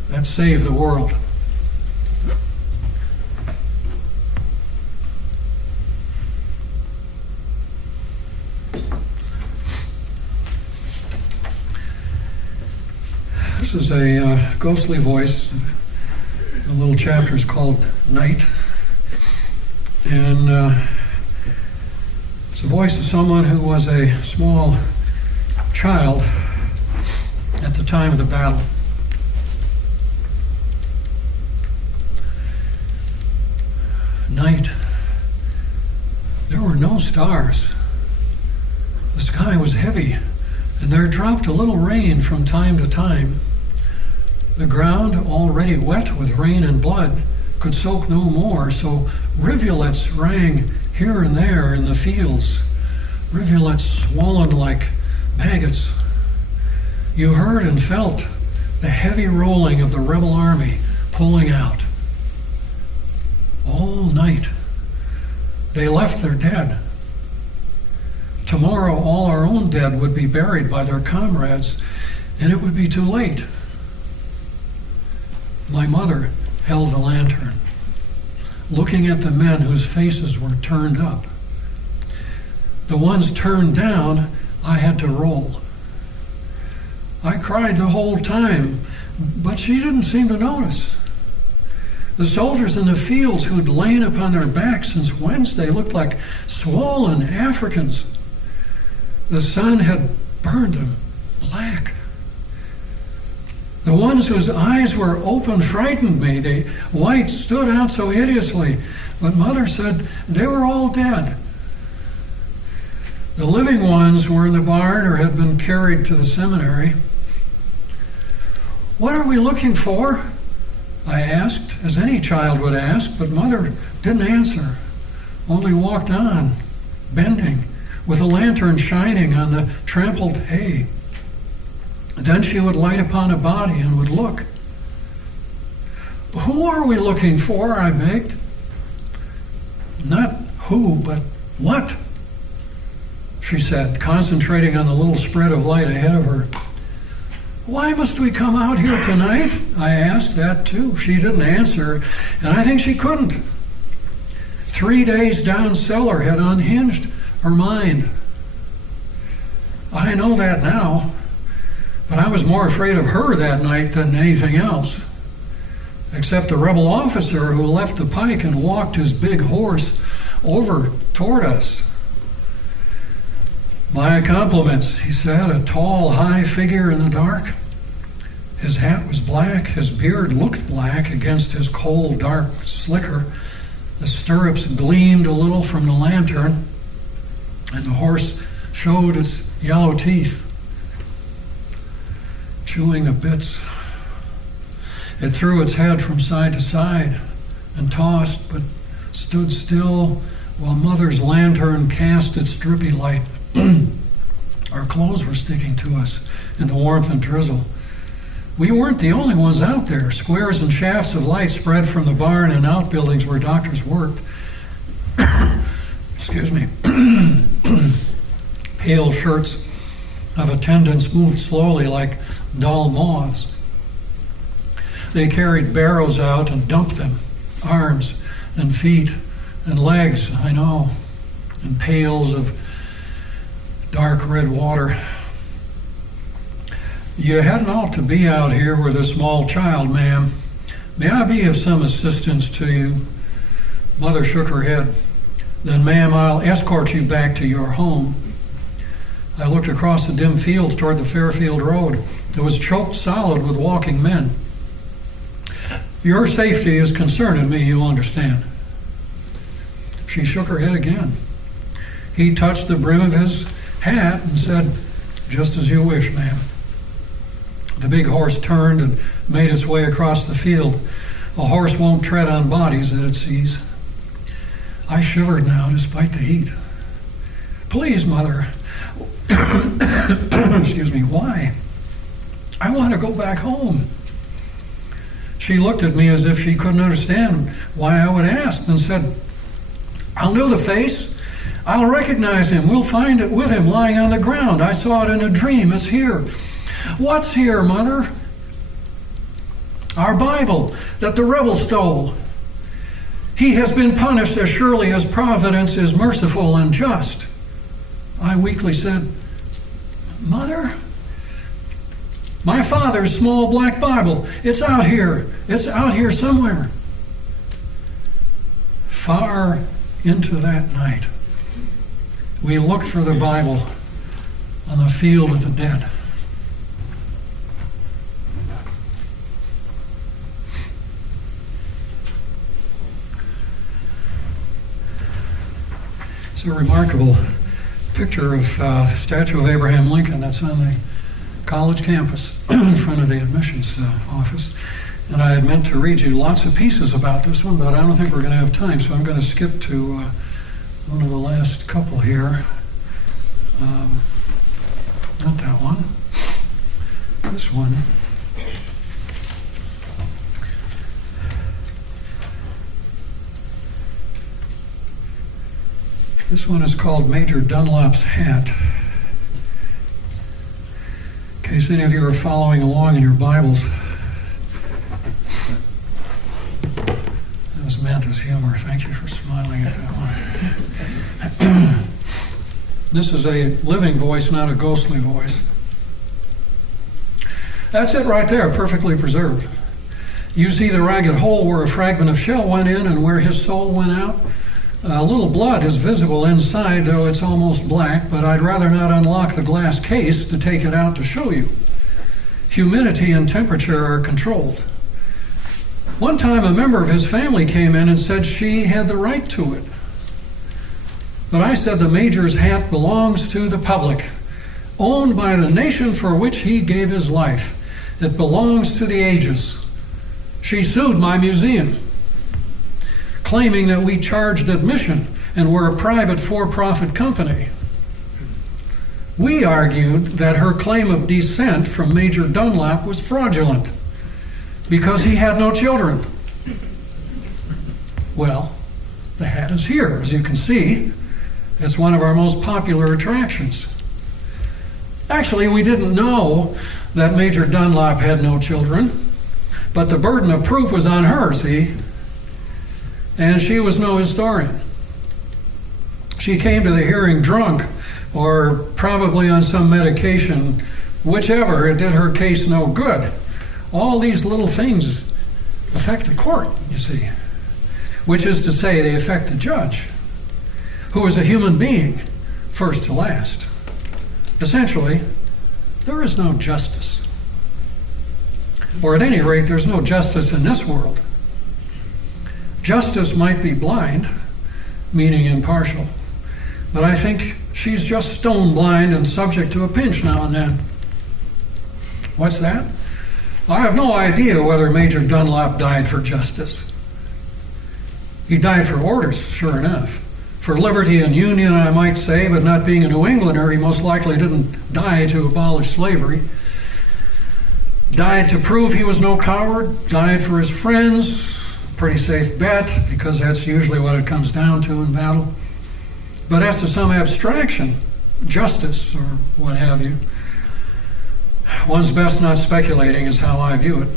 that save the world. This is a ghostly voice. The little chapter is called Night. And it's the voice of someone who was a small child at the time of the battle. Night. There were no stars. The sky was heavy, and there dropped a little rain from time to time. The ground, already wet with rain and blood, could soak no more, so rivulets rang here and there in the fields, rivulets swollen like maggots. You heard and felt the heavy rolling of the rebel army pulling out. All night, they left their dead. Tomorrow, all our own dead would be buried by their comrades, and it would be too late. My mother held the lantern, looking at the men whose faces were turned up. The ones turned down, I had to roll. I cried the whole time, but she didn't seem to notice. The soldiers in the fields who'd lain upon their backs since Wednesday looked like swollen Africans. The sun had burned them black. The ones whose eyes were open frightened me. The whites stood out so hideously, but Mother said they were all dead. The living ones were in the barn or had been carried to the seminary. What are we looking for? I asked, as any child would ask, but Mother didn't answer, only walked on, bending, with a lantern shining on the trampled hay. Then she would light upon a body and would look. Who are we looking for? I begged. Not who, but what? She said, concentrating on the little spread of light ahead of her. Why must we come out here tonight? I asked that too. She didn't answer, and I think she couldn't. 3 days down cellar had unhinged her mind. I know that now. But I was more afraid of her that night than anything else, except a rebel officer who left the pike and walked his big horse over toward us. My compliments, he said, a tall, high figure in the dark. His hat was black, his beard looked black against his cold, dark slicker. The stirrups gleamed a little from the lantern, and the horse showed its yellow teeth, chewing the bits. It threw its head from side to side and tossed, but stood still while Mother's lantern cast its drippy light. Our clothes were sticking to us in the warmth and drizzle. We weren't the only ones out there. Squares and shafts of light spread from the barn and outbuildings where doctors worked. Excuse me. Pale shirts of attendants moved slowly like dull moths. They carried barrows out and dumped them, arms and feet and legs, I know, and pails of dark red water. You hadn't ought to be out here with a small child, ma'am. May I be of some assistance to you? Mother shook her head. Then, ma'am, I'll escort you back to your home. I looked across the dim fields toward the Fairfield Road. It was choked solid with walking men. Your safety is concerning me, you understand. She shook her head again. He touched the brim of his hat and said, just as you wish, ma'am. The big horse turned and made its way across the field. A horse won't tread on bodies that it sees. I shivered now despite the heat. Please, Mother. Excuse me, why? I want to go back home. She looked at me as if she couldn't understand why I would ask, and said, I'll know the face. I'll recognize him. We'll find it with him lying on the ground. I saw it in a dream. It's here. What's here, Mother? Our Bible that the rebel stole. He has been punished as surely as providence is merciful and just. I weakly said, Mother? My father's small black Bible. It's out here. It's out here somewhere. Far into that night, we looked for the Bible on the field of the dead. It's a remarkable picture of statue of Abraham Lincoln that's on the college campus in front of the admissions office. And I had meant to read you lots of pieces about this one, but I don't think we're going to have time, so I'm going to skip to one of the last couple here. Not that one. This one. This one is called Major Dunlop's Hat. In case any of you are following along in your Bibles, that was meant as humor. Thank you for smiling at that one. This is a living voice, not a ghostly voice. That's it right there, perfectly preserved. You see the ragged hole where a fragment of shell went in and where his soul went out? A little blood is visible inside, though it's almost black, but I'd rather not unlock the glass case to take it out to show you. Humidity and temperature are controlled. One time a member of his family came in and said she had the right to it. But I said the Major's hat belongs to the public, owned by the nation for which he gave his life. It belongs to the ages. She sued my museum, claiming that we charged admission and were a private for-profit company. We argued that her claim of descent from Major Dunlop was fraudulent because he had no children. Well, the hat is here, as you can see. It's one of our most popular attractions. Actually, we didn't know that Major Dunlop had no children, but the burden of proof was on her, see? And she was no historian. She came to the hearing drunk or probably on some medication. Whichever, it did her case no good. All these little things affect the court, you see, which is to say they affect the judge, who is a human being, first to last. Essentially, there is no justice. Or at any rate, there's no justice in this world. Justice might be blind, meaning impartial, but I think she's just stone blind and subject to a pinch now and then. What's that? I have no idea whether Major Dunlop died for justice. He died for orders, sure enough. For liberty and union, I might say, but not being a New Englander, he most likely didn't die to abolish slavery. Died to prove he was no coward, died for his friends. Pretty safe bet, because that's usually what it comes down to in battle. But as to some abstraction, justice or what have you, one's best not speculating is how I view it.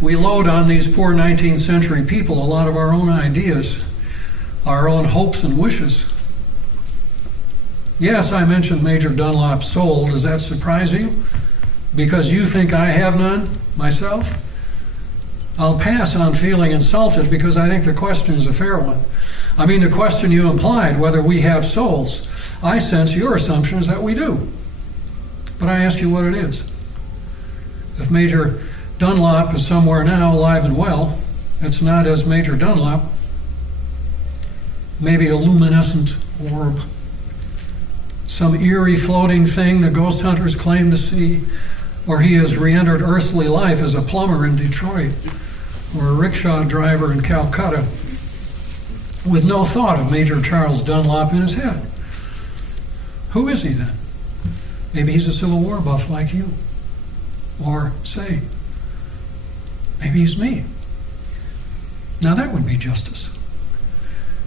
We load on these poor 19th century people a lot of our own ideas, our own hopes and wishes. Yes, I mentioned Major Dunlop's soul. Does that surprise you? Because you think I have none myself? I'll pass on feeling insulted because I think the question is a fair one. I mean, the question you implied, whether we have souls. I sense your assumption is that we do. But I ask you what it is. If Major Dunlop is somewhere now, alive and well, it's not as Major Dunlop. Maybe a luminescent orb. Some eerie floating thing the ghost hunters claim to see. or he has re-entered earthly life as a plumber in Detroit or a rickshaw driver in Calcutta with no thought of Major Charles Dunlop in his head. Who is he then? Maybe he's a Civil War buff like you. Or, say, maybe he's me. Now that would be justice.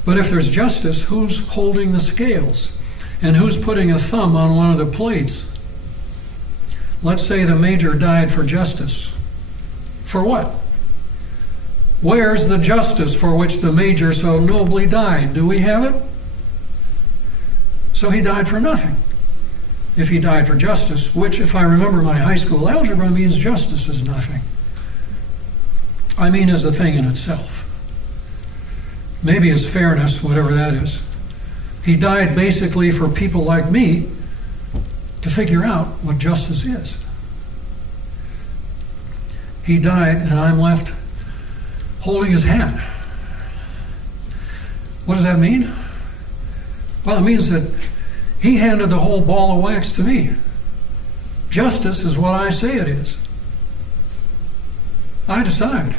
But if there's justice, who's holding the scales? And who's putting a thumb on one of the plates? Let's say the major died for justice. For what? Where's the justice for which the major so nobly died? Do we have it? So he died for nothing. If he died for justice, which, if I remember my high school algebra, means justice is nothing. I mean as a thing in itself. Maybe as fairness, whatever that is. He died basically for people like me to figure out what justice is. He died, and I'm left holding his hand. What does that mean? Well, it means that he handed the whole ball of wax to me. Justice is what I say it is. I decide.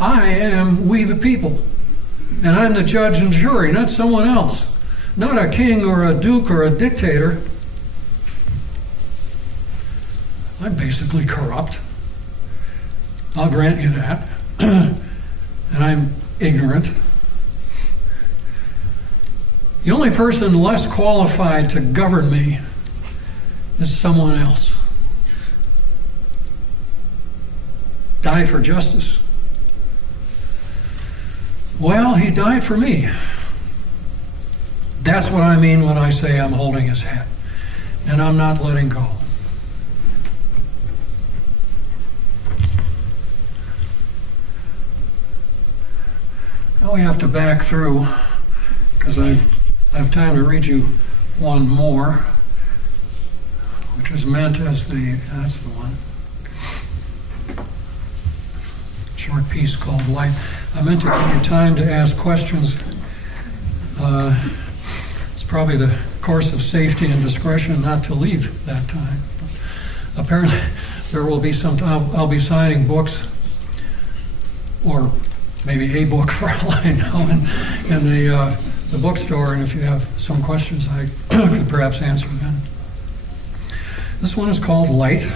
I am we the people. And I'm the judge and jury, not someone else. Not a king or a duke or a dictator. I'm basically corrupt. I'll grant you that. And I'm ignorant. The only person less qualified to govern me is someone else. Died for justice. Well, he died for me. That's what I mean when I say I'm holding his hand. And I'm not letting go. Now we have to back through, because I have time to read you one more, which is meant as that's the one. Short piece called Light. I meant to give you time to ask questions. It's probably the course of safety and discretion not to leave that time. But apparently, there will be some. I'll be signing books, or maybe a book for all I know, in the bookstore. And if you have some questions, I could perhaps answer them. This one is called Light,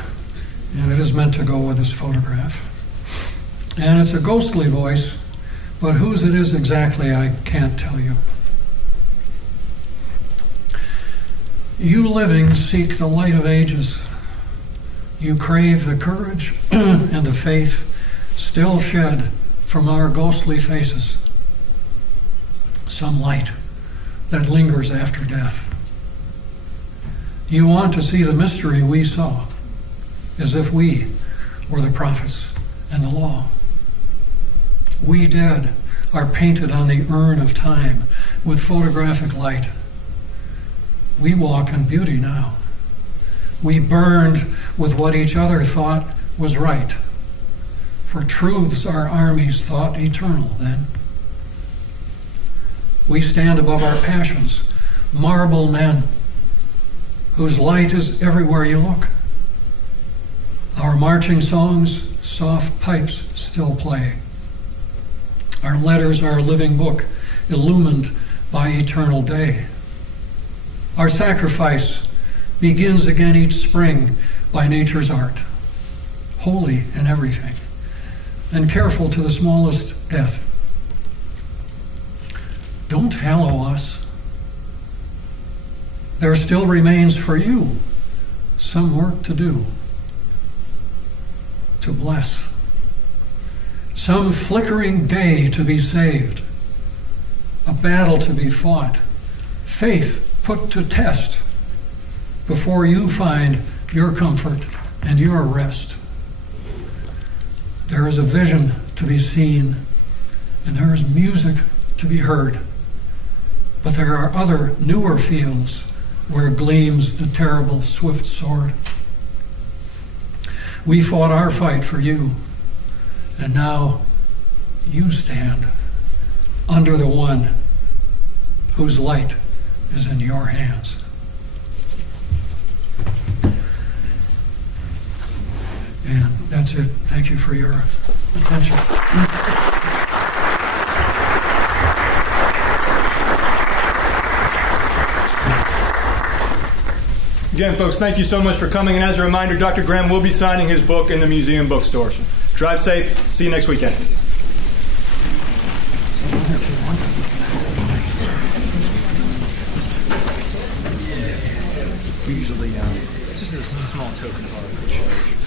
and it is meant to go with this photograph. And it's a ghostly voice, but whose it is exactly, I can't tell you. You living seek the light of ages. You crave the courage and the faith still shed from our ghostly faces. Some light that lingers after death. You want to see the mystery we saw, as if we were the prophets and the law. We dead are painted on the urn of time with photographic light. We walk in beauty now. We burned with what each other thought was right. For truths our armies thought eternal then. We stand above our passions, marble men, whose light is everywhere you look. Our marching songs, soft pipes still play. Our letters are a living book, illumined by eternal day. Our sacrifice begins again each spring by nature's art, holy in everything, and careful to the smallest death. Don't hallow us. There still remains for you some work to do, to bless. Some flickering day to be saved, a battle to be fought, faith put to test before you find your comfort and your rest. There is a vision to be seen, and there is music to be heard, but there are other newer fields where gleams the terrible swift sword. We fought our fight for you, and now you stand under the one whose light is in your hands. That's it. Thank you for your attention. Again, folks, thank you so much for coming. And as a reminder, Dr. Gramm will be signing his book in the museum bookstore. So drive safe. See you next weekend. We usually, just a small token of our appreciation.